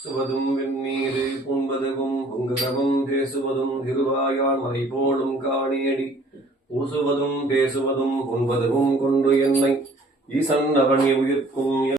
சுவதும் வெந்நீரு புண்பதுவும் பொங்குதவும் பேசுவதும் திருவாயான் மலை போலும் காணியடி ஊசுவதும் பேசுவதும் பொன்பதுவும் கொண்டு என்னை ஈசன் அவனி உயிர்க்கும்